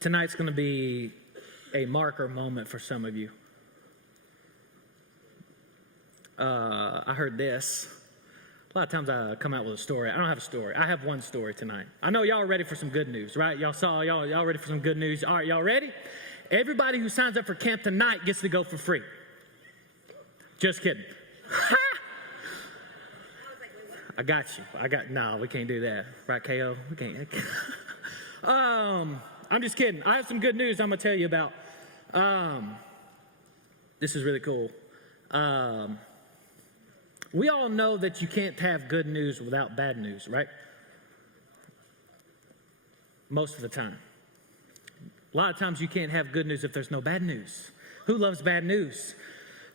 Tonight's going to be a marker moment for some of you. I heard this. A lot of times I come out with a story. I don't have a story. I have one story tonight. I know y'all are ready for some good news, right? Y'all ready for some good news? All right, y'all ready? Everybody who signs up for camp tonight gets to go for free. Just kidding. I got you. No, we can't do that. Right, KO? We can't. I'm just kidding. I have some good news I'm going to tell you about. This is really cool. We all know that you can't have good news without bad news, right? Most of the time. A lot of times you can't have good news if there's no bad news. Who loves bad news?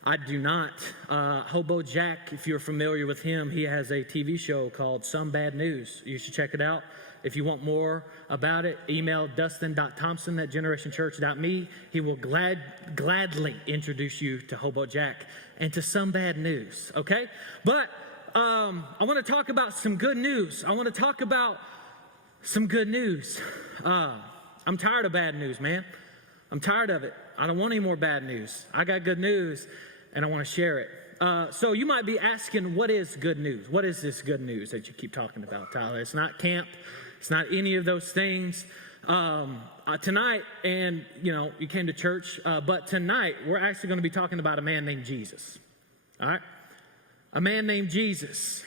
I do not. Hobo Jack, if you're familiar with him, he has a TV show called Some Bad News. You should check it out. If you want more about it, email dustin.thompson@generationchurch.me. He will gladly introduce you to Hobo Jack and to some bad news, okay? But I want to talk about some good news. I want to talk about some good news. I'm tired of bad news, man. I'm tired of it. I don't want any more bad news. I got good news, and I want to share it. So you might be asking, what is good news? What is this good news that you keep talking about, Tyler? It's not camp. It's not any of those things. Tonight, and you came to church, but tonight we're actually going to be talking about a man named Jesus. All right? A man named Jesus.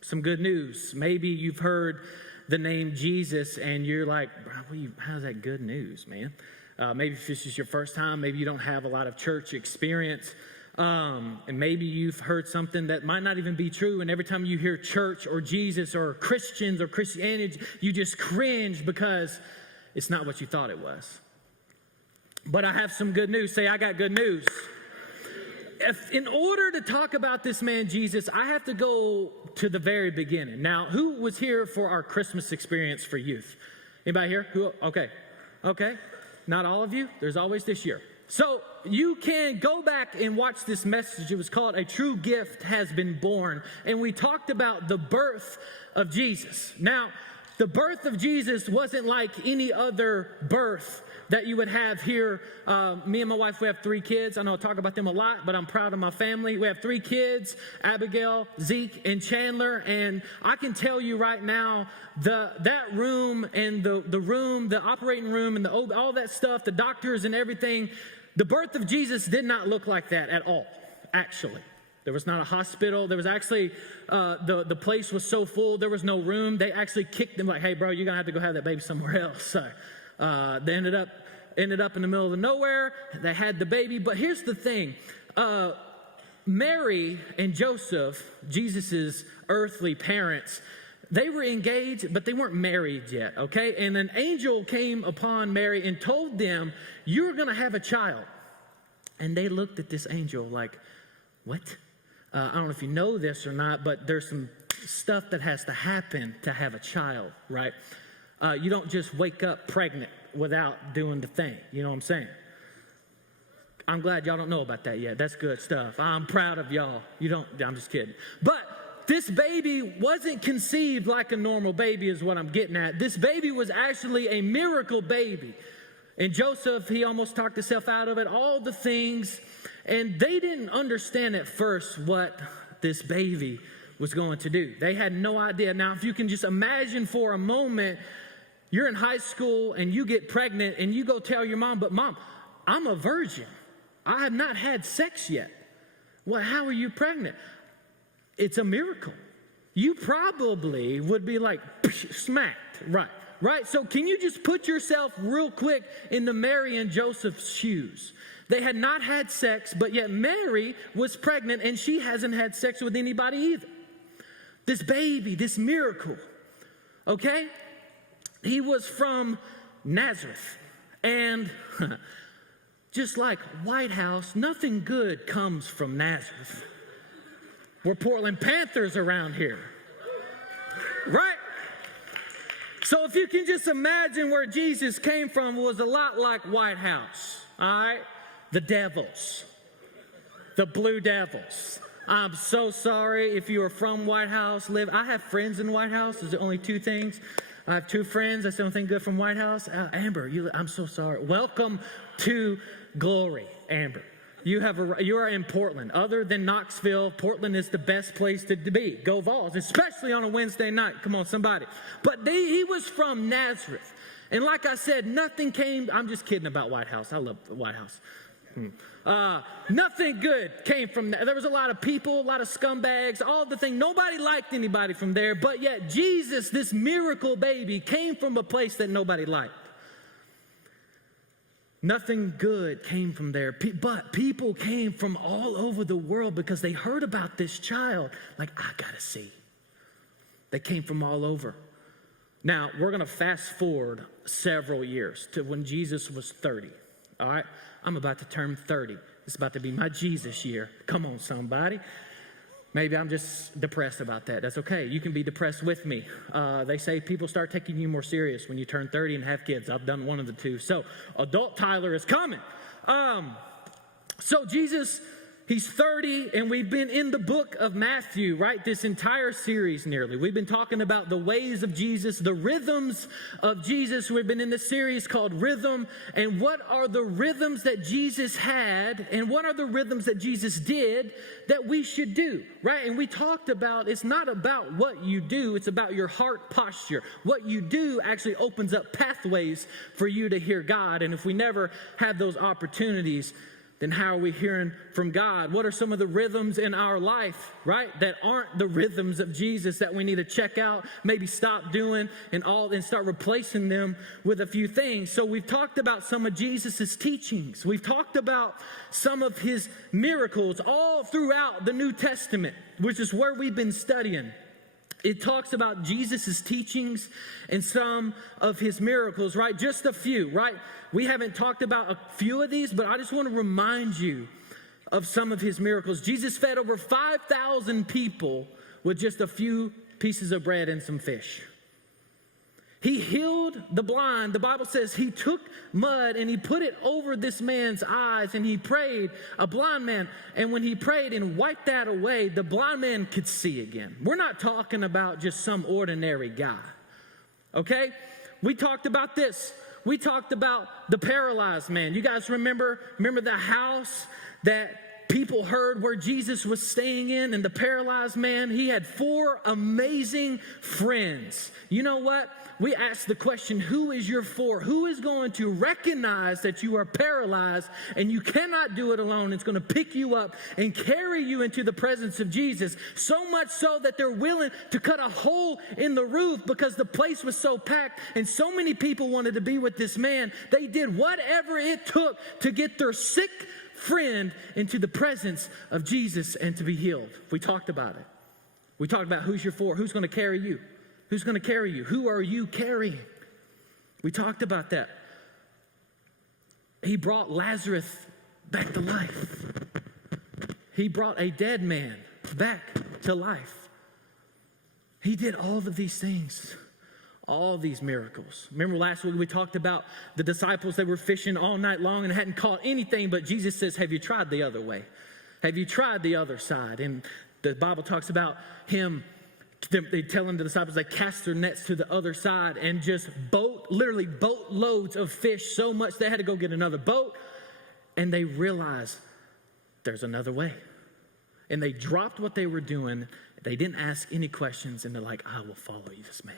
Some good news. Maybe you've heard the name Jesus and you're like, bro, how's that good news, man? Maybe if this is your first time, maybe you don't have a lot of church experience. And maybe you've heard something that might not even be true, and every time you hear church or Jesus or Christians or Christianity, you just cringe because it's not what you thought it was. But I have some good news. Say, I got good news. In order to talk about this man Jesus, I have to go to the very beginning. Now, who was here for our Christmas experience for youth? Anybody here? Okay. Not all of you. There's always this year. So you can go back and watch this message. It was called A True Gift Has Been Born. And we talked about the birth of Jesus. Now, the birth of Jesus wasn't like any other birth that you would have here. Me and my wife, we have 3 kids. I know I talk about them a lot, but I'm proud of my family. We have 3 kids, Abigail, Zeke, and Chandler. And I can tell you right now, that room and the operating room and all that stuff, the doctors and everything, the birth of Jesus did not look like that at all, actually. There was not a hospital. There was actually, the place was so full, there was no room. They actually kicked them like, hey, bro, you're going to have to go have that baby somewhere else. So, they ended up in the middle of nowhere. They had the baby. But here's the thing. Mary and Joseph, Jesus' earthly parents, they were engaged, but they weren't married yet, okay? And an angel came upon Mary and told them, you're going to have a child. And they looked at this angel like, what? I don't know if you know this or not, but there's some stuff that has to happen to have a child, right? You don't just wake up pregnant without doing the thing. You know what I'm saying? I'm glad y'all don't know about that yet. That's good stuff. I'm proud of y'all. I'm just kidding. But this baby wasn't conceived like a normal baby is what I'm getting at. This baby was actually a miracle baby. And Joseph, he almost talked himself out of it, all the things. And they didn't understand at first what this baby was going to do. They had no idea. Now, if you can just imagine for a moment, you're in high school and you get pregnant and you go tell your mom, but Mom, I'm a virgin. I have not had sex yet. Well, how are you pregnant? It's a miracle. You probably would be like, smacked, right? So can you just put yourself real quick in the Mary and Joseph's shoes? They had not had sex, but yet Mary was pregnant and she hasn't had sex with anybody either. This baby, this miracle, okay? He was from Nazareth. And just like White House, nothing good comes from Nazareth. We're Portland Panthers around here, right? So if you can just imagine where Jesus came from, was a lot like White House, all right? The Devils, the Blue Devils. I'm so sorry if you are from White House. I have friends in White House. There's only 2 things. I have 2 friends. I said something good from White House. Amber, I'm so sorry. Welcome to glory, Amber. You are in Portland. Other than Knoxville, Portland is the best place to be. Go Vols, especially on a Wednesday night. Come on, somebody. But he was from Nazareth. And like I said, nothing came. I'm just kidding about White House. I love the White House. Nothing good came from that. There was a lot of people, a lot of scumbags, all the things. Nobody liked anybody from there. But yet Jesus, this miracle baby, came from a place that nobody liked. Nothing good came from there, but people came from all over the world because they heard about this child. Like, I gotta see. They came from all over. Now, we're gonna fast forward several years to when Jesus was 30, all right? I'm about to turn 30. It's about to be my Jesus year. Come on, somebody. Maybe I'm just depressed about that. That's okay. You can be depressed with me. They say people start taking you more serious when you turn 30 and have kids. I've done one of the two. So adult Tyler is coming. So Jesus, he's 30, and we've been in the book of Matthew, right? This entire series nearly. We've been talking about the ways of Jesus, the rhythms of Jesus. We've been in this series called Rhythm. And what are the rhythms that Jesus had, and what are the rhythms that Jesus did that we should do, right? And we talked about, it's not about what you do, it's about your heart posture. What you do actually opens up pathways for you to hear God. And if we never have those opportunities, then how are we hearing from God? What are some of the rhythms in our life, right, that aren't the rhythms of Jesus that we need to check out, maybe stop doing and start replacing them with a few things? So we've talked about some of Jesus's teachings. We've talked about some of his miracles all throughout the New Testament, which is where we've been studying. It talks about Jesus' teachings and some of his miracles, right? Just a few, right? We haven't talked about a few of these, but I just want to remind you of some of his miracles. Jesus fed over 5,000 people with just a few pieces of bread and some fish. He healed the blind. The Bible says he took mud and he put it over this man's eyes and he prayed, a blind man. And when he prayed and wiped that away, the blind man could see again. We're not talking about just some ordinary guy, okay? We talked about this. We talked about the paralyzed man. You guys remember the house that people heard where Jesus was staying in, and the paralyzed man, he had 4 amazing friends. You know what? We asked the question, who is your 4? Who is going to recognize that you are paralyzed and you cannot do it alone? It's going to pick you up and carry you into the presence of Jesus, so much so that they're willing to cut a hole in the roof because the place was so packed and so many people wanted to be with this man. They did whatever it took to get their sick friend into the presence of Jesus and to be healed. We talked about it. We talked about who's your 4, who's going to carry you. Who's going to carry you? Who are you carrying? We talked about that. He brought Lazarus back to life. He brought a dead man back to life. He did all of these things, all these miracles. Remember last week we talked about the disciples that were fishing all night long and hadn't caught anything, but Jesus says, have you tried the other way? Have you tried the other side? And the Bible talks about him. They telling the disciples they cast their nets to the other side and just literally boat loads of fish, so much they had to go get another boat. And they realized there's another way. And they dropped what they were doing. They didn't ask any questions. And they're like, I will follow you, this man.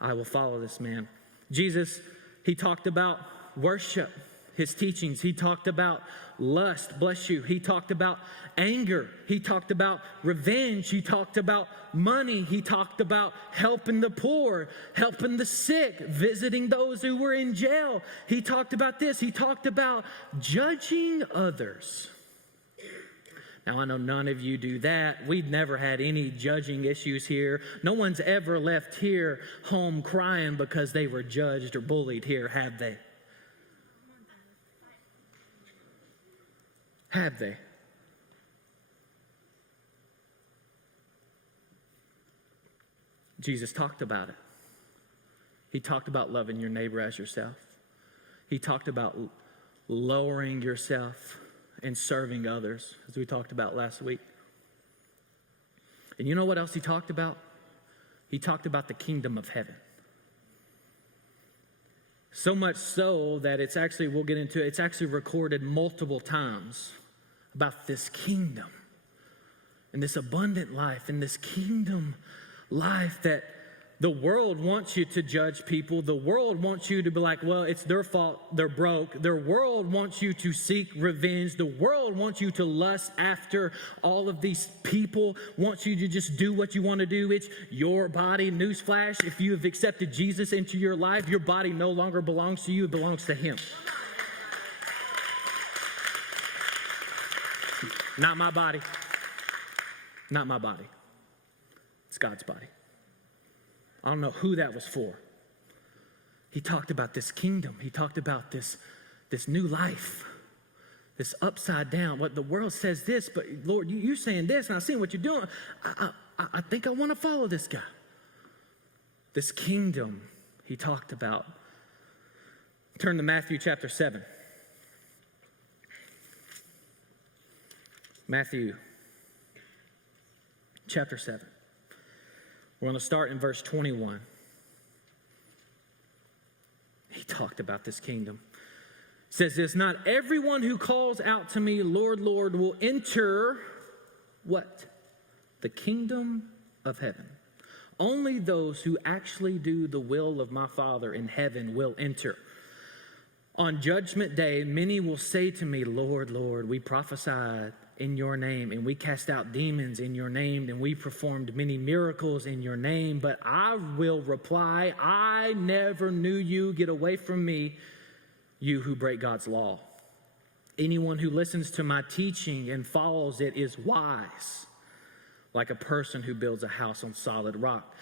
I will follow this man. Jesus, he talked about worship, his teachings. He talked about lust, bless you. He talked about anger. He talked about revenge. He talked about money. He talked about helping the poor, helping the sick, visiting those who were in jail. He talked about this. He talked about judging others. Now, I know none of you do that. We've never had any judging issues here. No one's ever left here home crying because they were judged or bullied here, have they? Have they? Jesus talked about it. He talked about loving your neighbor as yourself. He talked about lowering yourself and serving others, as we talked about last week. And you know what else he talked about? He talked about the kingdom of heaven. So much so that it's actually, we'll get into it, it's actually recorded multiple times about this kingdom and this abundant life and this kingdom life that the world wants you to judge people. The world wants you to be like, well, it's their fault, they're broke. The world wants you to seek revenge. The world wants you to lust after all of these people, wants you to just do what you want to do. It's your body. Newsflash, if you have accepted Jesus into your life, your body no longer belongs to you, it belongs to him. Not my body. Not my body. It's God's body. I don't know who that was for. He talked about this kingdom. He talked about this new life, this upside down. What the world says this, but Lord, you're saying this, and I've seen what you're doing. I think I want to follow this guy. This kingdom he talked about. Turn to Matthew chapter 7. Matthew chapter 7. We're going to start in verse 21. He talked about this kingdom. It says this, not everyone who calls out to me, Lord, Lord, will enter what? The kingdom of heaven. Only those who actually do the will of my Father in heaven will enter. On judgment day, many will say to me, Lord, Lord, we prophesied in your name, and we cast out demons in your name, and we performed many miracles in your name. But I will reply, I never knew you. Get away from me, you who break God's law. Anyone who listens to my teaching and follows it is wise, like a person who builds a house on solid rock.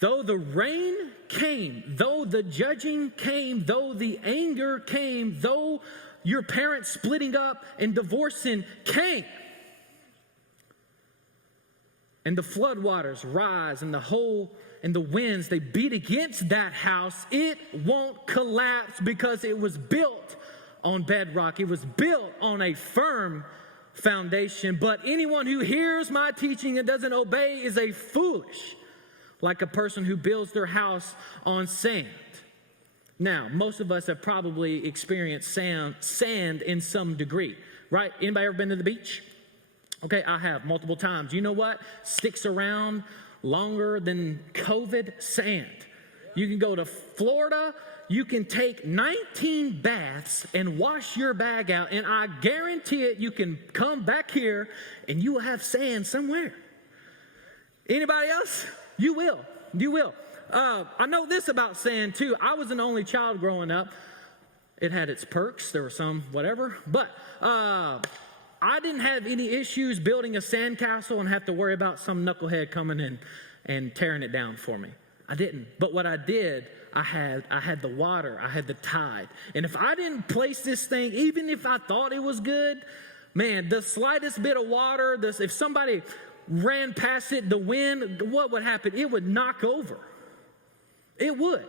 Though the rain came, though the judging came, though the anger came, though your parents splitting up and divorcing came, and the floodwaters rise, and the winds, they beat against that house, it won't collapse because it was built on bedrock. It was built on a firm foundation. But anyone who hears my teaching and doesn't obey is a foolish, like a person who builds their house on sand. Now, most of us have probably experienced sand in some degree, right? Anybody ever been to the beach? Okay, I have multiple times. You know what sticks around longer than COVID? Sand. You can go to Florida, you can take 19 baths and wash your bag out, and I guarantee it, you can come back here and you will have sand somewhere. Anybody else? You will. You will. I know this about sand too. I was an only child growing up. It had its perks. There were some whatever. But I didn't have any issues building a sandcastle and have to worry about some knucklehead coming in and tearing it down for me. I didn't. But what I did, I had the water. I had the tide. And if I didn't place this thing, even if I thought it was good, man, the slightest bit of water, if somebody ran past it, the wind, what would happen? It would knock over. It would.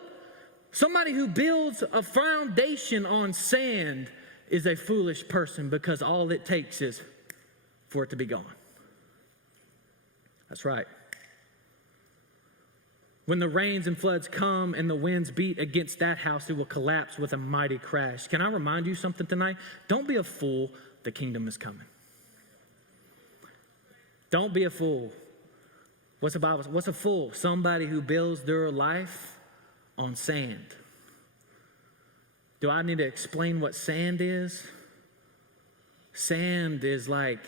Somebody who builds a foundation on sand is a foolish person because all it takes is for it to be gone. That's right. When the rains and floods come and the winds beat against that house, it will collapse with a mighty crash. Can I remind you something tonight? Don't be a fool. The kingdom is coming. Don't be a fool. What's the Bible? What's a fool? Somebody who builds their life on sand. Do I need to explain what sand is? Sand is like,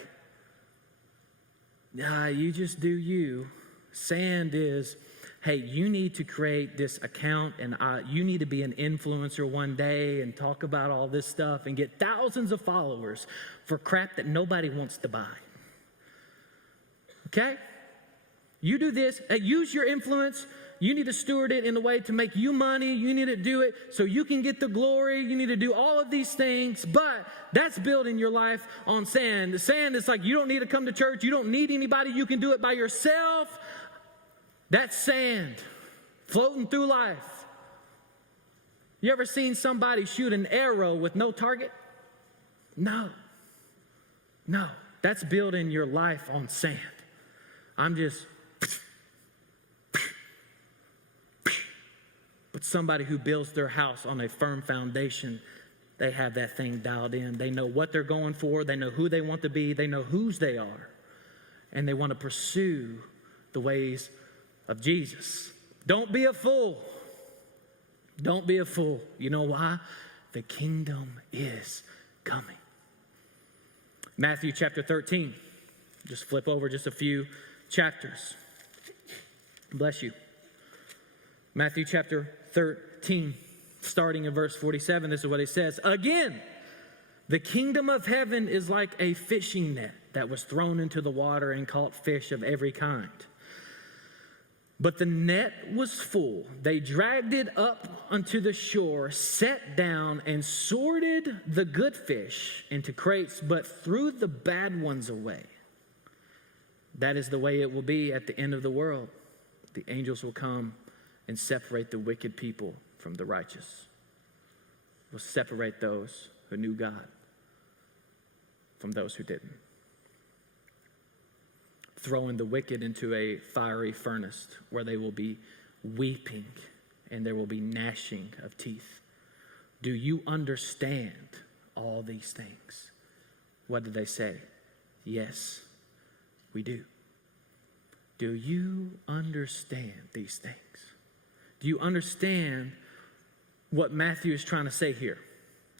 you just do you. Sand is, hey, you need to create this account and you need to be an influencer one day and talk about all this stuff and get thousands of followers for crap that nobody wants to buy. Okay? You do this, use your influence. You need to steward it in a way to make you money. You need to do it so you can get the glory. You need to do all of these things, but that's building your life on sand. The sand is like you don't need to come to church. You don't need anybody. You can do it by yourself. That's sand floating through life. You ever seen somebody shoot an arrow with no target? No. That's building your life on sand. I'm just But somebody who builds their house on a firm foundation, they have that thing dialed in. They know what they're going for. They know who they want to be. They know whose they are. And they want to pursue the ways of Jesus. Don't be a fool. Don't be a fool. You know why? The kingdom is coming. Matthew chapter 13. Just flip over just a few chapters. Bless you. Matthew chapter 13, starting in verse 47, this is what it says. Again, the kingdom of heaven is like a fishing net that was thrown into the water and caught fish of every kind. But the net was full. They dragged it up onto the shore, sat down, and sorted the good fish into crates, but threw the bad ones away. That is the way it will be at the end of the world. The angels will come and separate the wicked people from the righteous. Will separate those who knew God from those who didn't. Throwing the wicked into a fiery furnace where they will be weeping and there will be gnashing of teeth. Do you understand all these things? What did they say? Yes, we do. Do you understand these things? Do you understand what Matthew is trying to say here?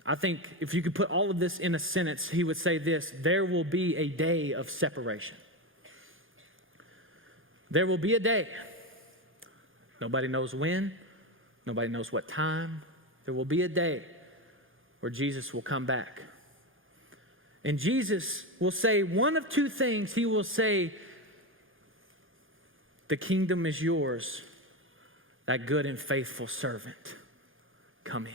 I think if you could put all of this in a sentence, he would say this: there will be a day of separation. There will be a day. Nobody knows when. Nobody knows what time. There will be a day where Jesus will come back. And Jesus will say one of two things. He will say, the kingdom is yours, that good and faithful servant. Come in.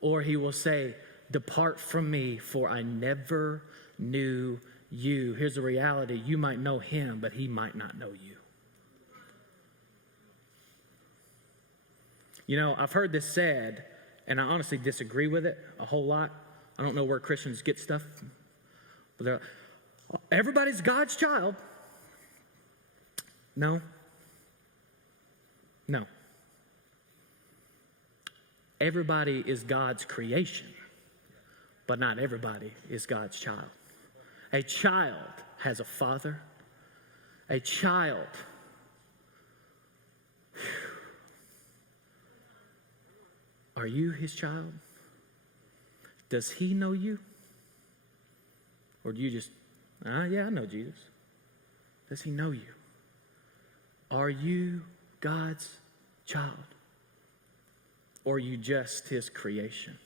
Or he will say, depart from me, for I never knew you. Here's the reality. You might know him, but he might not know you. You know, I've heard this said, and I honestly disagree with it a whole lot. I don't know where Christians get stuff. But they're, everybody's God's child. No. No. Everybody is God's creation, but not everybody is God's child. A child has a father. A child. Are you his child? Does he know you? Or do you just, yeah, I know Jesus. Does he know you? Are you God's child? Or are you just his creation?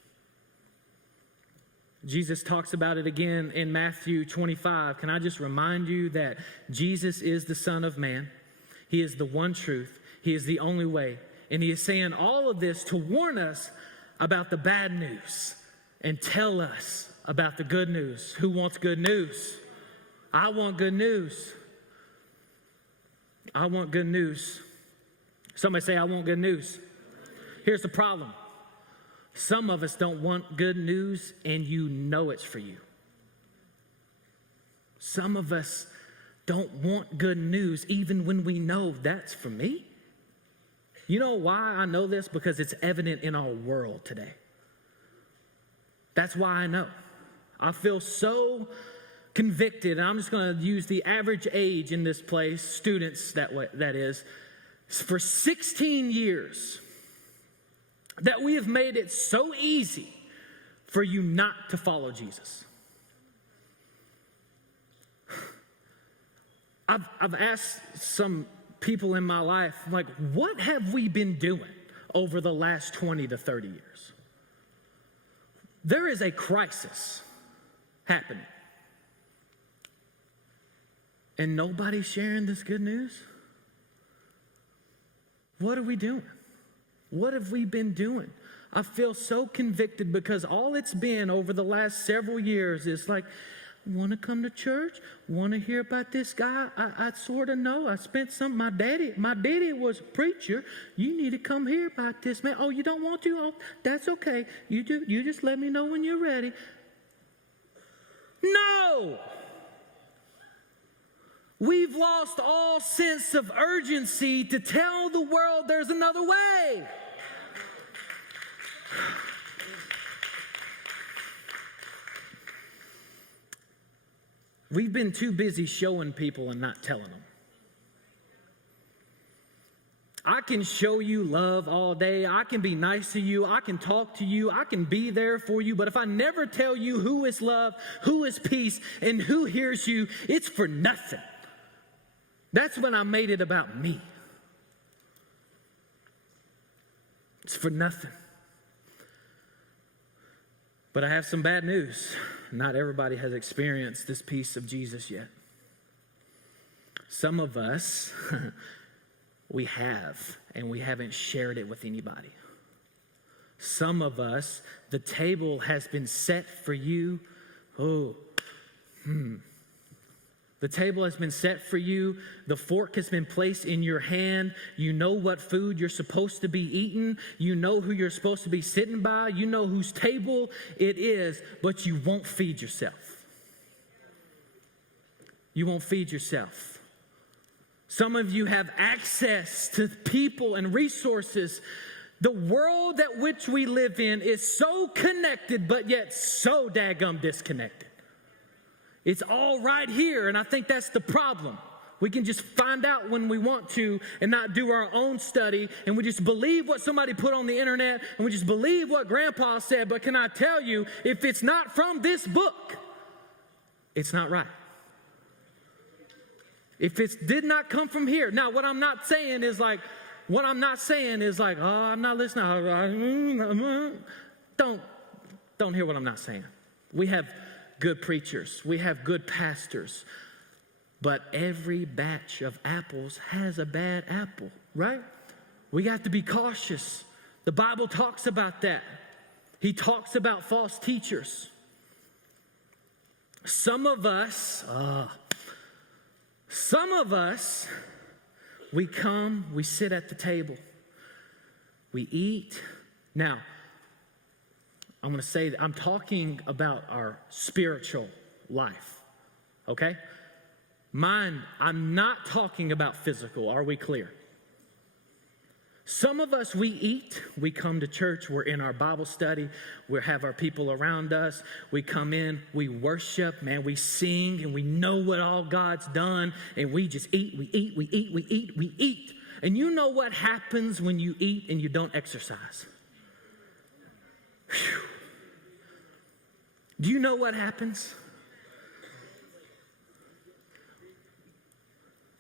Jesus talks about it again in Matthew 25. Can I just remind you that Jesus is the Son of Man. He is the one truth. He is the only way. And he is saying all of this to warn us about the bad news and tell us about the good news. Who wants good news? I want good news. I want good news. Somebody say, I want good news. Here's the problem. Some of us don't want good news, and you know it's for you. Some of us don't want good news, even when we know that's for me. You know why I know this? Because it's evident in our world today. That's why I know. I feel so convicted, and I'm just going to use the average age in this place, students that is, for 16 years, that we have made it so easy for you not to follow Jesus. I've asked some people in my life, like, what have we been doing over the last 20 to 30 years? There is a crisis happening. And nobody's sharing this good news? What are we doing? What have we been doing? I feel so convicted because all it's been over the last several years is like, want to come to church? Want to hear about this guy? I sort of know. I spent some, my daddy was a preacher. You need to come hear about this, man. Oh, you don't want to? Oh, that's okay. You just let me know when you're ready. No! We've lost all sense of urgency to tell the world there's another way. we've been too busy showing people and not telling them. I can show you love all day. I can be nice to you. I can talk to you. I can be there for you. But if I never tell you who is love, who is peace, and who hears you, it's for nothing. That's when I made it about me. It's for nothing. But I have some bad news. Not everybody has experienced this peace of Jesus yet. Some of us... we have, and we haven't shared it with anybody. Some of us, the table has been set for you. The table has been set for you. The fork has been placed in your hand. You know what food you're supposed to be eating. You know who you're supposed to be sitting by. You know whose table it is, but you won't feed yourself. You won't feed yourself. Some of you have access to people and resources. The world that which we live in is so connected, but yet so daggum disconnected. It's all right here, and I think that's the problem. We can just find out when we want to and not do our own study, and we just believe what somebody put on the internet, and we just believe what Grandpa said. But can I tell you, if it's not from this book, it's not right. If it did not come from here. Now, what I'm not saying is like, oh, I'm not listening. Don't hear what I'm not saying. We have good preachers. We have good pastors. But every batch of apples has a bad apple, right? We got to be cautious. The Bible talks about that. He talks about false teachers. Some of us, we come, we sit at the table, we eat. Now, I'm going to say that I'm talking about our spiritual life, okay? I'm not talking about physical. Are we clear? Some of us, we eat, we come to church, we're in our Bible study, we have our people around us, we come in, we worship, man, we sing, and we know what all God's done, and we just eat, we eat, we eat, we eat, we eat. And you know what happens when you eat and you don't exercise? Whew. Do you know what happens?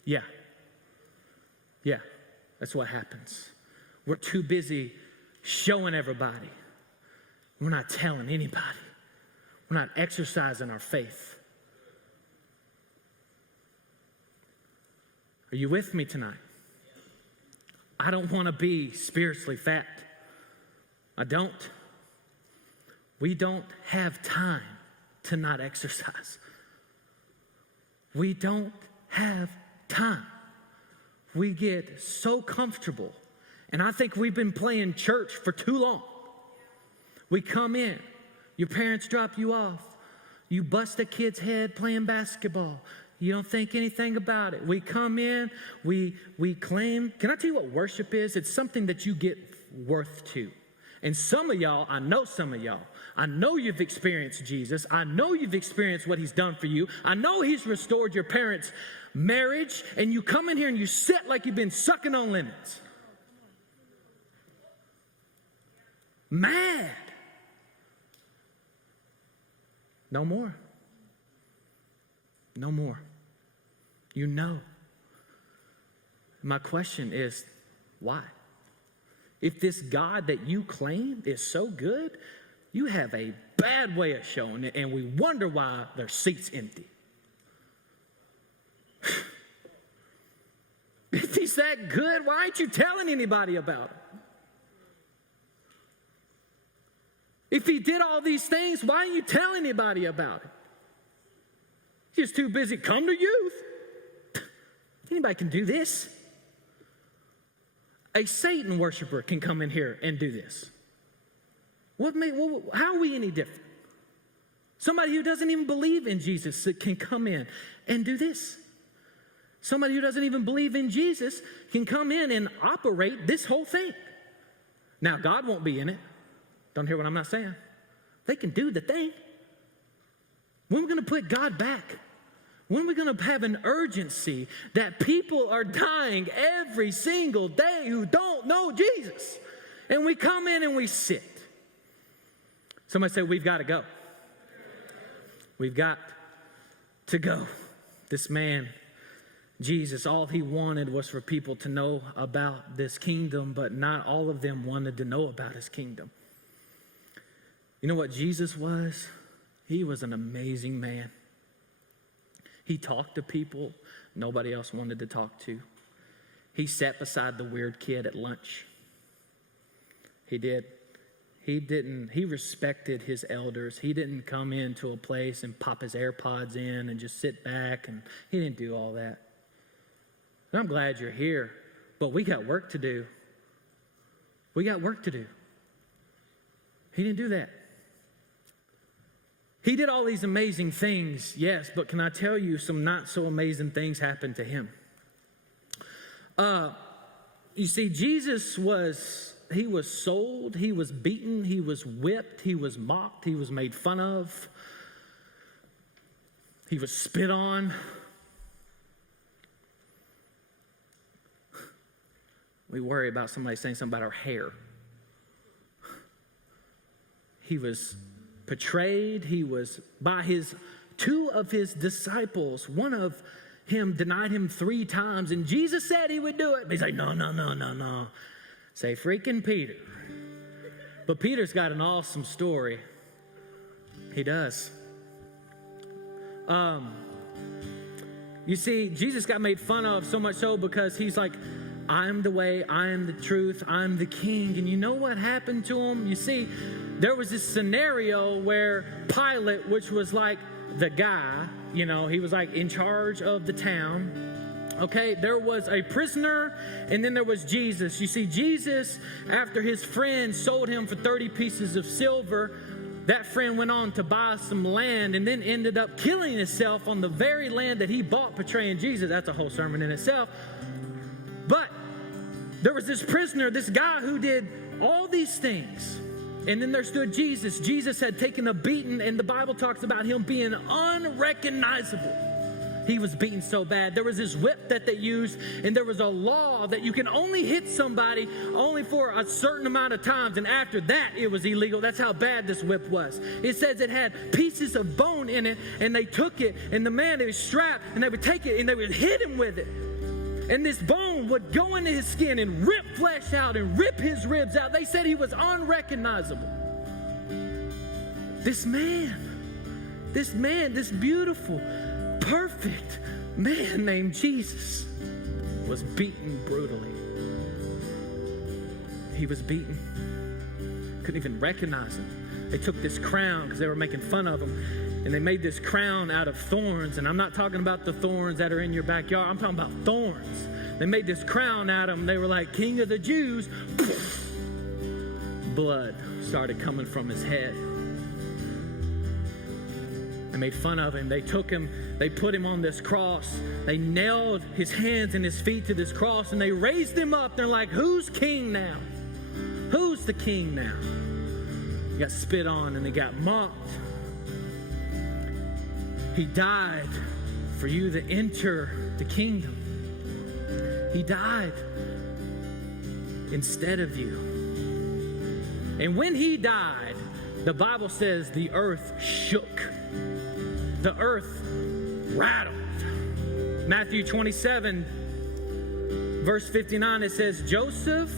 Yeah, that's what happens. We're too busy showing everybody. We're not telling anybody. We're not exercising our faith. Are you with me tonight? I don't want to be spiritually fat. I don't. We don't have time to not exercise. We don't have time. We get so comfortable. And I think we've been playing church for too long. We come in, your parents drop you off, you bust a kid's head playing basketball. You don't think anything about it. We come in, we claim. Can I tell you what worship is? It's something that you get worth to. And some of y'all, I know you've experienced Jesus. I know you've experienced what he's done for you. I know he's restored your parents' marriage. And you come in here and you sit like you've been sucking on lemons. Mad. No more. No more. You know. My question is, why? If this God that you claim is so good, you have a bad way of showing it, and we wonder why their seat's empty. If he's that good, why aren't you telling anybody about it? If he did all these things, why aren't you telling anybody about it? He's too busy. Come to youth. Anybody can do this. A Satan worshiper can come in here and do this. How are we any different? Somebody who doesn't even believe in Jesus can come in and do this. Somebody who doesn't even believe in Jesus can come in and operate this whole thing. Now, God won't be in it. Don't hear what I'm not saying. They can do the thing. When are we going to put God back? When are we going to have an urgency that people are dying every single day who don't know Jesus? And we come in and we sit. Somebody say, we've got to go. We've got to go. This man, Jesus, all he wanted was for people to know about this kingdom, but not all of them wanted to know about his kingdom. You know what Jesus was? He was an amazing man. He talked to people nobody else wanted to talk to. He sat beside the weird kid at lunch. He did. He respected his elders. He didn't come into a place and pop his AirPods in and just sit back, and he didn't do all that. And I'm glad you're here, but we got work to do. We got work to do. He didn't do that. He did all these amazing things, yes, but can I tell you some not so amazing things happened to him? You see, Jesus was sold, he was beaten, he was whipped, he was mocked, he was made fun of, he was spit on. We worry about somebody saying something about our hair. He was betrayed. He was by two of his disciples. One of him denied him 3 times, and Jesus said he would do it. But he's like, no. Say freaking Peter. But Peter's got an awesome story. He does. You see, Jesus got made fun of so much so because he's like, I am the way, I am the truth, I'm the king. And you know what happened to him? You see, there was this scenario where Pilate, which was like the guy, he was like in charge of the town. Okay, there was a prisoner, and then there was Jesus. You see, Jesus, after his friend sold him for 30 pieces of silver, that friend went on to buy some land and then ended up killing himself on the very land that he bought, betraying Jesus. That's a whole sermon in itself. But there was this prisoner, this guy who did all these things. And then there stood Jesus. Jesus had taken a beating, and the Bible talks about him being unrecognizable. He was beaten so bad. There was this whip that they used, and there was a law that you can only hit somebody only for a certain amount of times, and after that it was illegal. That's how bad this whip was. It says it had pieces of bone in it, and they took it, and the man, they was strapped, and they would take it, and they would hit him with it. And this bone would go into his skin and rip flesh out and rip his ribs out. They said he was unrecognizable. This beautiful, perfect man named Jesus was beaten brutally. He was beaten. Couldn't even recognize him. They took this crown because they were making fun of him. And they made this crown out of thorns. And I'm not talking about the thorns that are in your backyard. I'm talking about thorns. They made this crown out of him. They were like, King of the Jews. Blood started coming from his head. They made fun of him. They took him. They put him on this cross. They nailed his hands and his feet to this cross. And they raised him up. They're like, who's king now? Who's the king now? He got spit on and he got mocked. He died for you to enter the kingdom. He died instead of you. And when he died, the Bible says the earth shook. The earth rattled. Matthew 27, verse 59, it says, Joseph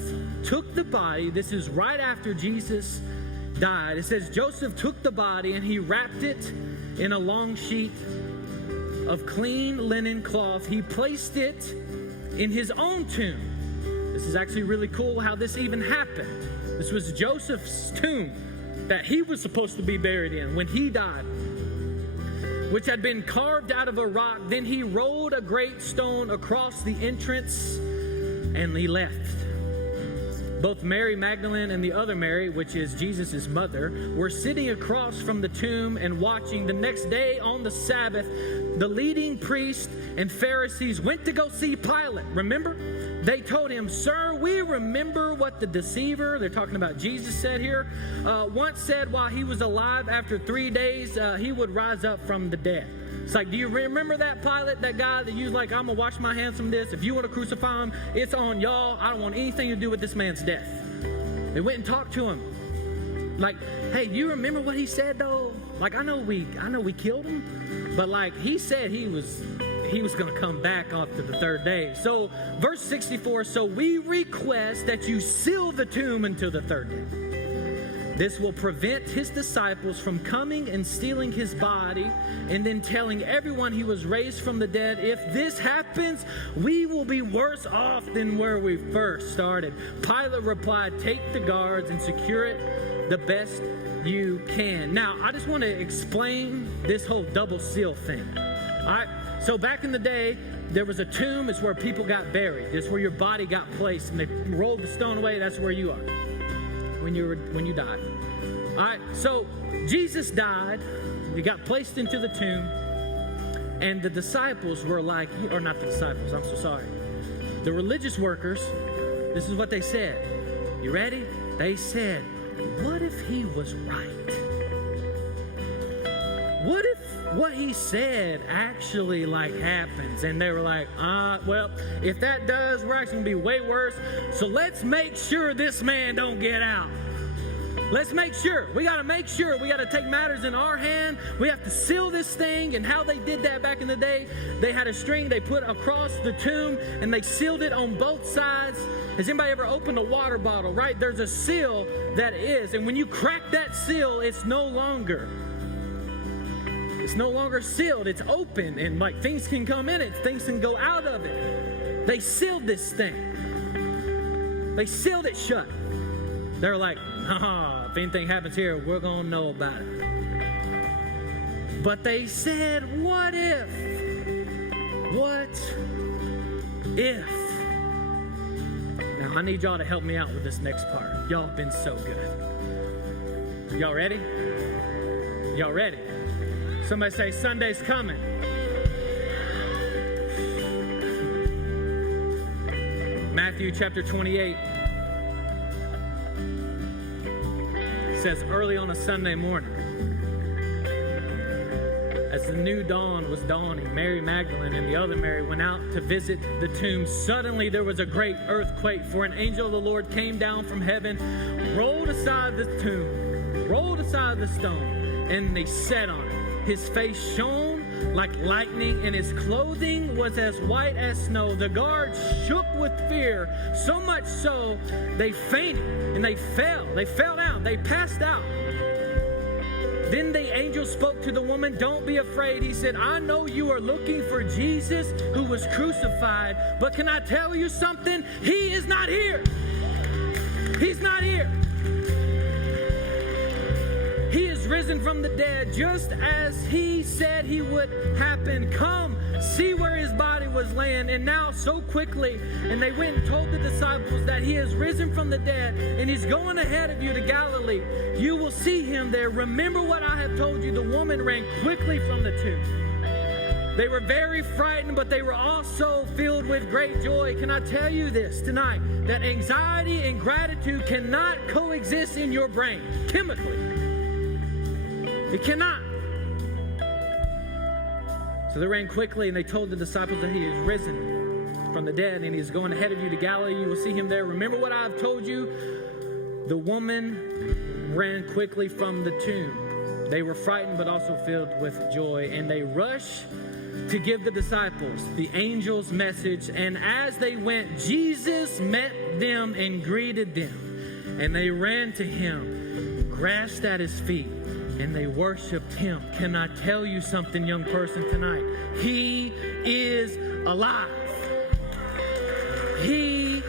took the body. This is right after Jesus died. It says, Joseph took the body and he wrapped it in a long sheet of clean linen cloth. He placed it in his own tomb. This is actually really cool how this even happened. This was Joseph's tomb that he was supposed to be buried in when he died, which had been carved out of a rock. Then he rolled a great stone across the entrance and he left. Both Mary Magdalene and the other Mary, which is Jesus' mother, were sitting across from the tomb and watching. The next day on the Sabbath, the leading priests and Pharisees went to go see Pilate. Remember? They told him, Sir, we remember what the deceiver, they're talking about Jesus, said here, once said while he was alive, after 3 days, he would rise up from the dead. It's like, do you remember that Pilate, that guy that you was like, I'm going to wash my hands from this. If you want to crucify him, it's on y'all. I don't want anything to do with this man's death. They went and talked to him. Like, hey, do you remember what he said, though? Like, I know we killed him, but like, he said he was going to come back after the third day. So, verse 64, so we request that you seal the tomb until the third day. This will prevent his disciples from coming and stealing his body and then telling everyone he was raised from the dead. If this happens, we will be worse off than where we first started. Pilate replied, take the guards and secure it the best you can. Now, I just want to explain this whole double seal thing. All right. So back in the day, there was a tomb. It's where people got buried. It's where your body got placed, and they rolled the stone away. That's where you are when you died. All right. So Jesus died. He got placed into the tomb, and the disciples were like, or not the disciples. I'm so sorry. The religious workers. This is what they said. You ready? They said, "What if he was right? What if what he said actually happens?" And they were like, well, if that does, we're actually going to be way worse. So let's make sure this man don't get out. Let's make sure. We got to make sure. We got to take matters in our hand. We have to seal this thing. And how they did that back in the day, they had a string they put across the tomb and they sealed it on both sides. Has anybody ever opened a water bottle, right? There's a seal that is. And when you crack that seal, it's no longer sealed. It's open, and things can come in it. Things can go out of it. They sealed this thing. They sealed it shut. They're like, if anything happens here, we're going to know about it. But they said, what if? What if? Now, I need y'all to help me out with this next part. Y'all have been so good. Y'all ready? Y'all ready? Somebody say, Sunday's coming. Matthew chapter 28 says, early on a Sunday morning, as the new dawn was dawning, Mary Magdalene and the other Mary went out to visit the tomb. Suddenly there was a great earthquake, for an angel of the Lord came down from heaven, rolled aside the tomb, rolled aside the stone, and they sat on it. His face shone like lightning, and his clothing was as white as snow. The guards shook with fear, so much so they fainted and they fell. They fell down. They passed out. Then the angel spoke to the woman, don't be afraid. He said, I know you are looking for Jesus who was crucified, but can I tell you something? He is not here. He's not here. He is risen from the dead, just as he said he would happen. Come, see where his body was laying. And now so quickly, and they went and told the disciples that he is risen from the dead, and he's going ahead of you to Galilee. You will see him there. Remember what I have told you. The woman ran quickly from the tomb. They were very frightened, but they were also filled with great joy. Can I tell you this tonight? That anxiety and gratitude cannot coexist in your brain chemically. It cannot. So they ran quickly and they told the disciples that he is risen from the dead and he's going ahead of you to Galilee. You will see him there. Remember what I have told you? The woman ran quickly from the tomb. They were frightened but also filled with joy, and they rushed to give the disciples the angel's message. And as they went, Jesus met them and greeted them. And they ran to him, grasped at his feet, and they worshiped him. Can I tell you something, young person, tonight? He is alive. He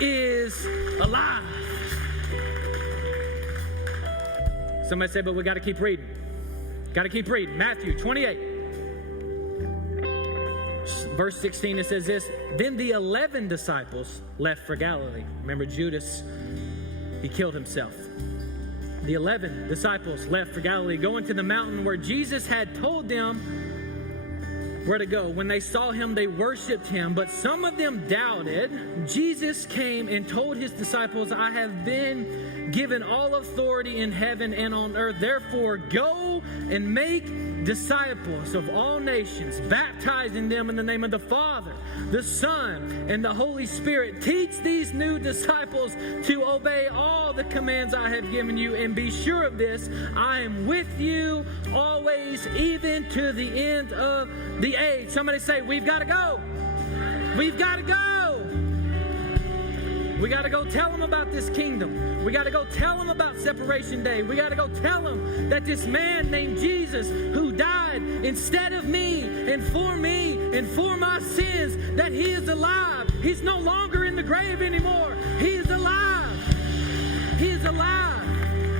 is alive. Somebody say, but we got to keep reading. Got to keep reading. Matthew 28. Verse 16, it says this. Then the 11 disciples left for Galilee. Remember Judas, he killed himself. The 11 disciples left for Galilee, going to the mountain where Jesus had told them where to go. When they saw him, they worshiped him, but some of them doubted. Jesus came and told his disciples, I have been given all authority in heaven and on earth. Therefore, go and make disciples of all nations, baptizing them in the name of the Father, the Son, and the Holy Spirit. Teach these new disciples to obey all the commands I have given you, and be sure of this, I am with you always, even to the end of the age. Somebody say, we've got to go. We've got to go. We got to go tell them about this kingdom. We got to go tell them about separation day. We got to go tell them that this man named Jesus, who died instead of me and for my sins, that he is alive. He's no longer in the grave anymore. He is alive. He is alive.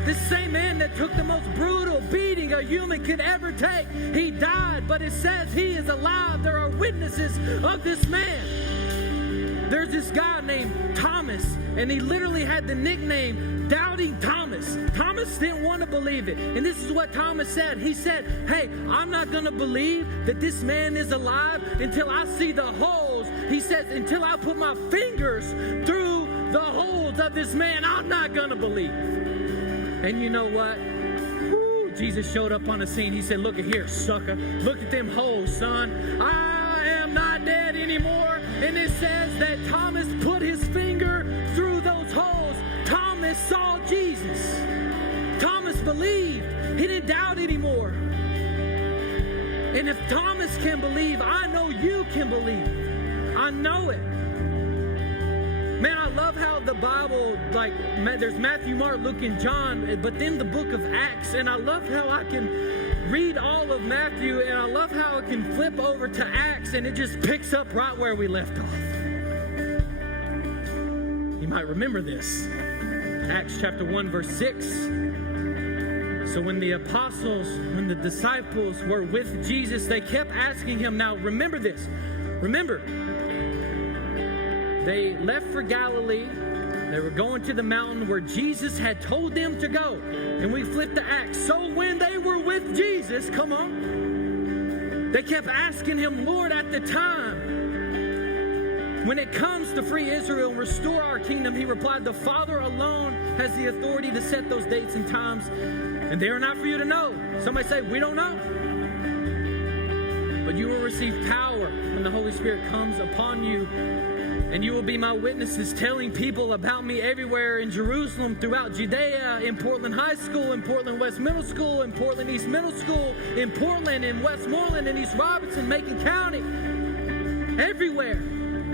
This same man that took the most brutal beating a human could ever take, he died, but it says he is alive. There are witnesses of this man. There's this guy named Thomas, and he literally had the nickname Doubting Thomas. Thomas didn't want to believe it. And this is what Thomas said. He said, hey, I'm not going to believe that this man is alive until I see the holes. He says, until I put my fingers through the holes of this man, I'm not going to believe. And you know what? Woo, Jesus showed up on the scene. He said, look at here, sucker. Look at them holes, son. I am not dead anymore. And it says that Thomas put his finger through those holes. Thomas saw Jesus. Thomas believed. He didn't doubt anymore. And if Thomas can believe, I know you can believe. I know it. Man, I love how the Bible, like, there's Matthew, Mark, Luke, and John, but then the book of Acts. And I love how I can read all of Matthew, and I love how it can flip over to Acts, and it just picks up right where we left off. You might remember this. Acts chapter 1, verse 6. So when the disciples were with Jesus, they kept asking him. Now, remember this. Remember, they left for Galilee. They were going to the mountain where Jesus had told them to go. And we flipped to Acts. So when they were with Jesus, come on, they kept asking him, Lord, at the time, when it comes to free Israel and restore our kingdom, he replied, the Father alone has the authority to set those dates and times, and they are not for you to know. Somebody say, we don't know. But you will receive power when the Holy Spirit comes upon you. And you will be my witnesses, telling people about me everywhere in Jerusalem, throughout Judea, in Portland High School, in Portland West Middle School, in Portland East Middle School, in Portland, in Westmoreland, in East Robertson, Macon County. Everywhere.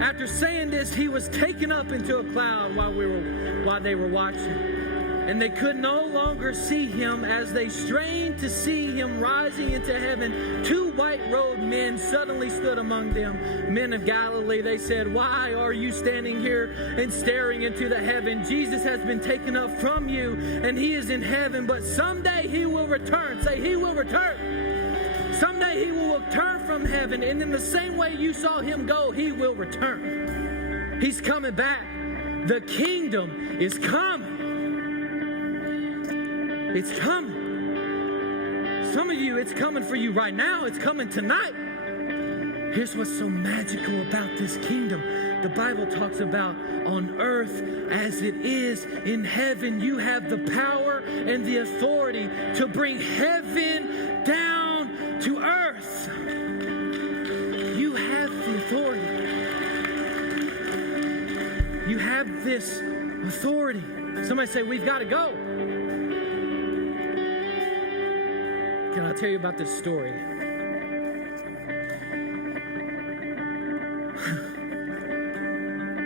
After saying this, he was taken up into a cloud while they were watching. And they could no longer see him. As they strained to see him rising into heaven, two white-robed men suddenly stood among them. Men of Galilee, they said, why are you standing here and staring into the heaven? Jesus has been taken up from you, and he is in heaven, but someday he will return. Say, he will return. Someday he will return from heaven, and in the same way you saw him go, he will return. He's coming back. The kingdom is coming. It's coming. Some of you, it's coming for you right now. It's coming tonight. Here's what's so magical about this kingdom. The Bible talks about on earth as it is in heaven. You have the power and the authority to bring heaven down to earth. You have the authority. You have this authority. Somebody say, we've got to go. Can I tell you about this story?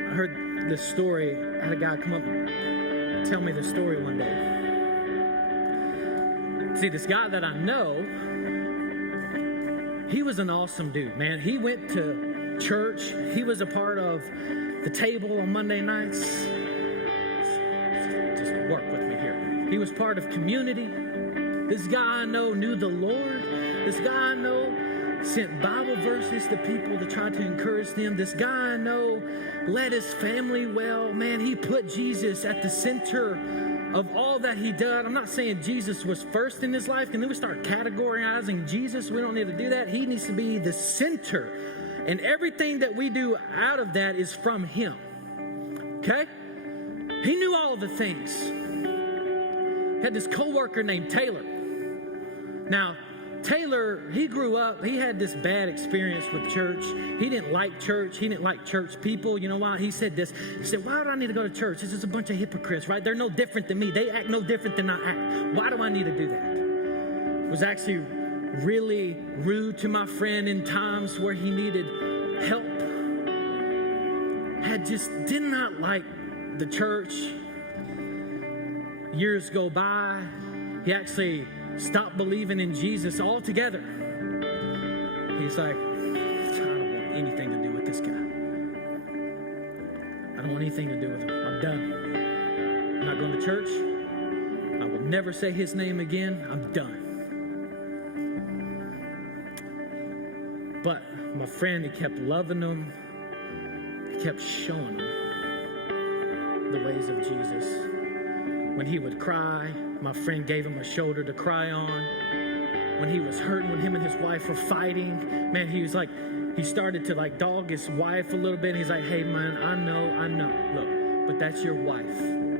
I heard this story. I had a guy come up and tell me the story one day. See, this guy that I know, he was an awesome dude, man. He went to church. He was a part of the table on Monday nights. Just work with me here. He was part of community. This guy I know knew the Lord. This guy I know sent Bible verses to people to try to encourage them. This guy I know led his family well. Man, he put Jesus at the center of all that he did. I'm not saying Jesus was first in his life. And then we start categorizing Jesus. We don't need to do that. He needs to be the center. And everything that we do out of that is from him. Okay? He knew all the things. had this coworker named Taylor. Now, Taylor, he grew up, he had this bad experience with church. He didn't like church. He didn't like church people. You know why? He said this. He said, why do I need to go to church? This is a bunch of hypocrites, right? They're no different than me. They act no different than I act. Why do I need to do that? It was actually really rude to my friend in times where he needed help. Did not like the church. Years go by. He actually stopped believing in Jesus altogether. He's like, I don't want anything to do with this guy. I don't want anything to do with him. I'm done. I'm not going to church. I will never say his name again. I'm done. But my friend, he kept loving him. He kept showing him the ways of Jesus. When he would cry, my friend gave him a shoulder to cry on. When he was hurting, when him and his wife were fighting, man, he was like, he started to like dog his wife a little bit. He's like, hey man, I know, look, but that's your wife,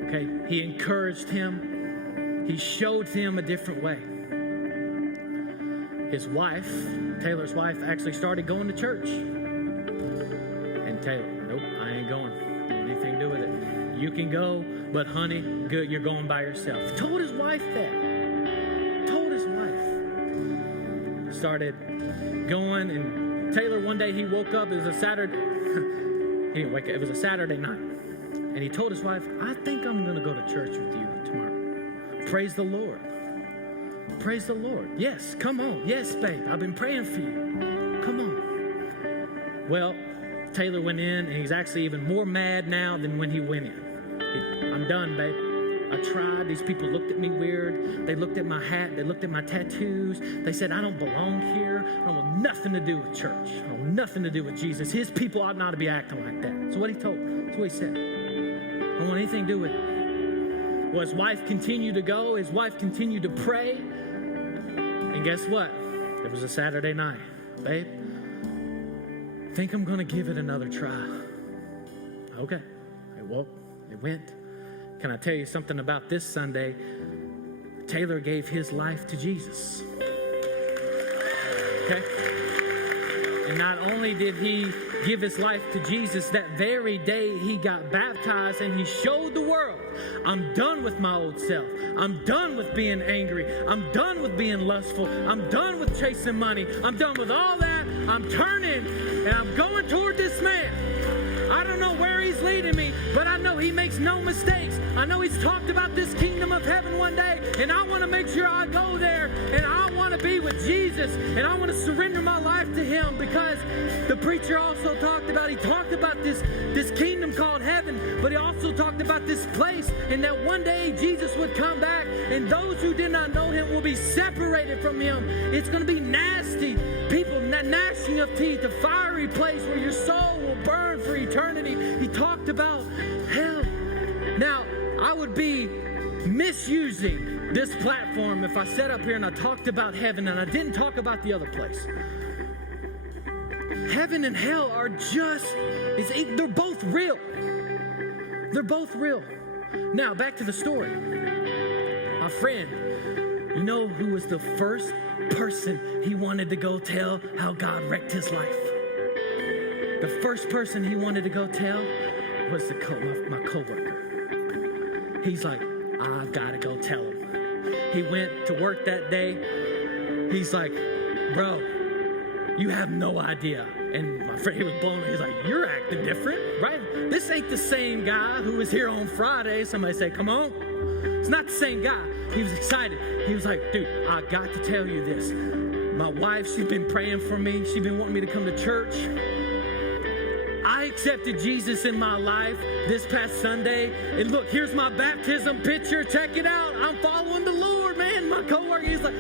okay? He encouraged him. He showed him a different way. His wife, Taylor's wife, actually started going to church. And Taylor, nope, I ain't going. Don't want anything to do with it. You can go, but honey, good, you're going by yourself. Told his wife that. Told his wife. Started going, and Taylor, one day he woke up, it was a Saturday, he didn't wake up, it was a Saturday night. And he told his wife, I think I'm going to go to church with you tomorrow. Praise the Lord. Praise the Lord. Yes, come on. Yes, babe, I've been praying for you. Come on. Well, Taylor went in, and he's actually even more mad now than when he went in. I'm done, babe. I tried. These people looked at me weird. They looked at my hat. They looked at my tattoos. They said, I don't belong here. I don't want nothing to do with church. I don't want nothing to do with Jesus. His people ought not to be acting like that. That's what he told. That's what he said. I don't want anything to do with it. Well, his wife continued to go. His wife continued to pray. And guess what? It was a Saturday night. Babe, I think I'm going to give it another try. Okay. Well, it went. Can I tell you something about this Sunday? Taylor gave his life to Jesus. Okay? And not only did he give his life to Jesus, that very day he got baptized and he showed the world, I'm done with my old self. I'm done with being angry. I'm done with being lustful. I'm done with chasing money. I'm done with all that. I'm turning and I'm going toward this man. I don't know where he's leading me, but I know he makes no mistakes. I know he's talked about this kingdom of heaven one day, and I want to make sure I go there, and I want to be with Jesus, and I want to surrender my life to him, because the preacher also talked about this kingdom called heaven, but he also talked about this place, and that one day Jesus would come back, and those who did not know him will be separated from him. It's going to be nasty. People, gnashing of teeth, a fiery place where your soul will burn for eternity. He talked about hell. Now, I would be misusing this platform if I sat up here and I talked about heaven and I didn't talk about the other place. Heaven and hell are they're both real. They're both real. Now, back to the story. My friend, you know who was the first person he wanted to go tell how God wrecked his life? The first person he wanted to go tell was my coworker. He's like, I've got to go tell him. He went to work that day. He's like, bro, you have no idea. And my friend, he was blown. He's like, you're acting different, right? This ain't the same guy who was here on Friday. Somebody say, come on. It's not the same guy. He was excited. He was like, dude, I got to tell you this. My wife, she's been praying for me. She's been wanting me to come to church. I accepted Jesus in my life this past Sunday. And look, here's my baptism picture. Check it out. I'm following the Lord, man. My coworker, he's like,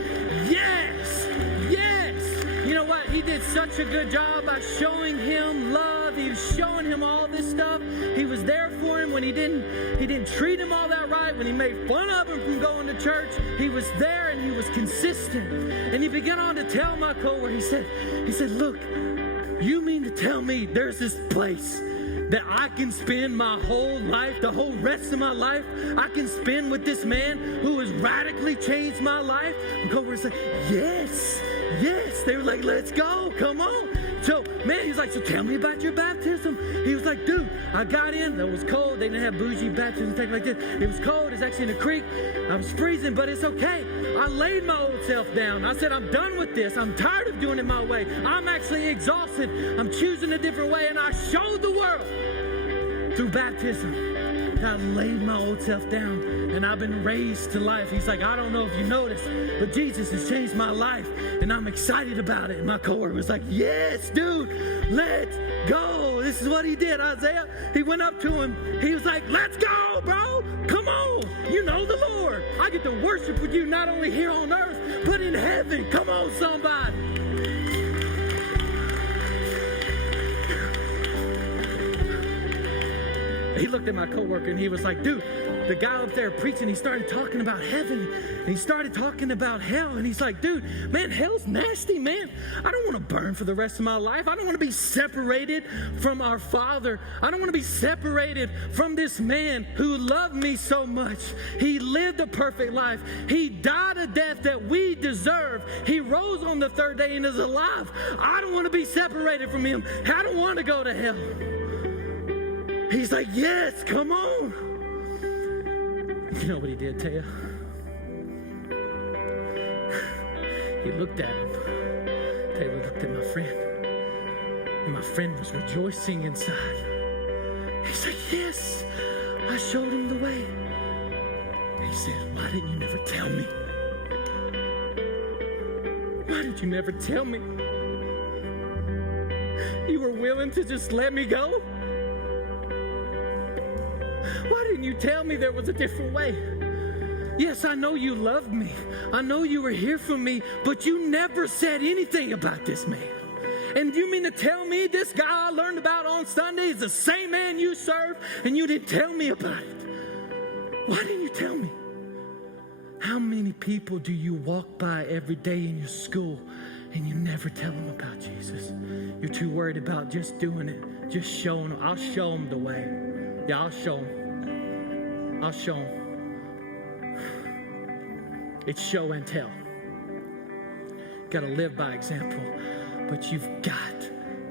yes, yes. You know what? He did such a good job by showing him love. He was showing him all this stuff. He was there for him when he didn't treat him all that right. When he made fun of him from going to church, he was there and he was consistent. And he began on to tell my coworker, he said, look, you mean to tell me there's this place that I can spend my whole life, the whole rest of my life, I can spend with this man who has radically changed my life? And coworkers like, yes. They were like, let's go, come on. So, man, he's like, so tell me about your baptism. He was like, dude, I got in. It was cold. They didn't have bougie baptism, things like this. It was cold. It's actually in a creek. I was freezing, but it's okay. I laid my old self down. I said, I'm done with this. I'm tired of doing it my way. I'm actually exhausted. I'm choosing a different way, and I showed the world through baptism. I laid my old self down, and I've been raised to life. He's like, I don't know if you noticed, but Jesus has changed my life, and I'm excited about it. And my coworker was like, yes, dude, let's go. This is what he did, Isaiah. He went up to him. He was like, let's go, bro. Come on. You know the Lord. I get to worship with you not only here on earth, but in heaven. Come on, somebody. He looked at my coworker and he was like, dude, the guy up there preaching, he started talking about heaven and he started talking about hell. And he's like, dude, man, hell's nasty, man. I don't want to burn for the rest of my life. I don't want to be separated from our Father. I don't want to be separated from this man who loved me so much. He lived a perfect life. He died a death that we deserve. He rose on the third day and is alive. I don't want to be separated from him. I don't want to go to hell. He's like, yes, come on. You know what he did, Taya? He looked at him. Taylor looked at my friend. And my friend was rejoicing inside. He's like, yes, I showed him the way. He said, why didn't you never tell me? Why did you never tell me? You were willing to just let me go? Why didn't you tell me there was a different way? Yes, I know you loved me. I know you were here for me, but you never said anything about this man. And you mean to tell me this guy I learned about on Sunday is the same man you serve and you didn't tell me about it? Why didn't you tell me? How many people do you walk by every day in your school and you never tell them about Jesus? You're too worried about just doing it, just showing them. I'll show them the way. Yeah, I'll show them. I'll show them. It's show and tell. Got to live by example. But you've got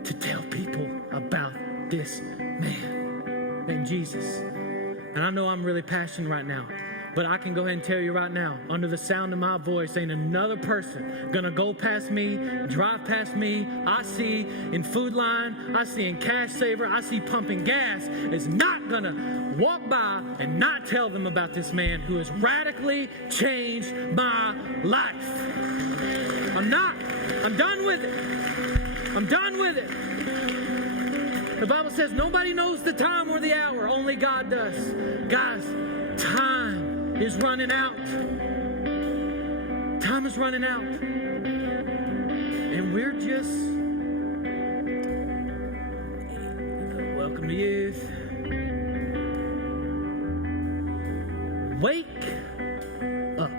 to tell people about this man named Jesus. And I know I'm really passionate right now. But I can go ahead and tell you right now, under the sound of my voice, ain't another person gonna go past me, drive past me. I see in Food Line, I see in Cash Saver, I see pumping gas, is not gonna walk by and not tell them about this man who has radically changed my life. I'm not. I'm done with it. I'm done with it. The Bible says nobody knows the time or the hour, only God does. Guys, time is running out. Time is running out. And we're just, welcome to youth. Wake up,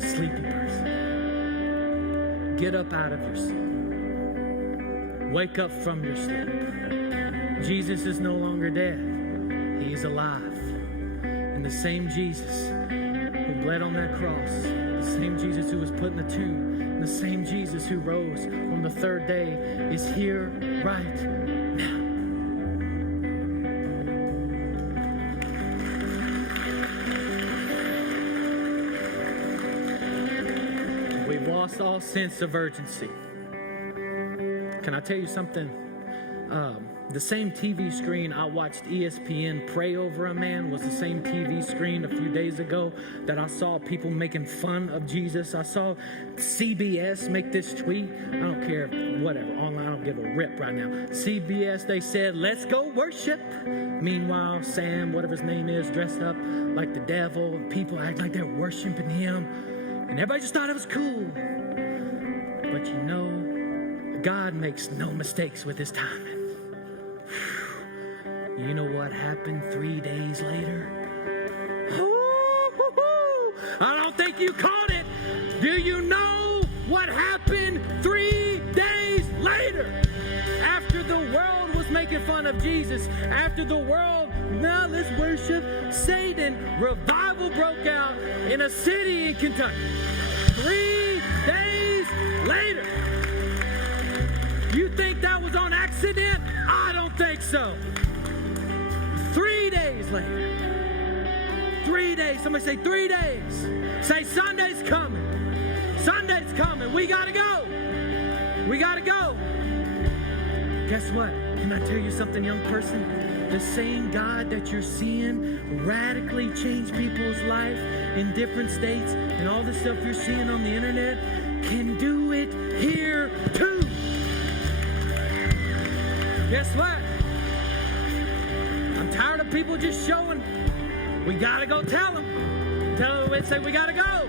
sleepy person. Get up out of your sleep. Wake up from your sleep. Jesus is no longer dead. He's alive. And the same Jesus who bled on that cross, the same Jesus who was put in the tomb, and the same Jesus who rose on the third day is here right now. We've lost all sense of urgency. Can I tell you something? The same TV screen I watched ESPN pray over a man was the same TV screen a few days ago that I saw people making fun of Jesus. I saw CBS make this tweet. I don't care, whatever, online, I don't give a rip right now. CBS, they said, let's go worship. Meanwhile, Sam, whatever his name is, dressed up like the devil. And people act like they're worshiping him. And everybody just thought it was cool. But you know, God makes no mistakes with his timing. You know what happened 3 days later? I don't think you caught it. Do you know what happened 3 days later? After the world was making making fun of Jesus. After the world, now let's worship Satan, revival broke out in a city in Kentucky. 3 days later. You think that was on accident? I don't think so. 3 days later. 3 days. Somebody say 3 days. Say Sunday's coming. Sunday's coming. We gotta go. We gotta go. Guess what? Can I tell you something, young person? The same God that you're seeing radically change people's life in different states and all the stuff you're seeing on the internet can do it here too. Guess what? I'm tired of people just showing. We gotta go tell them. Tell them and say we gotta go.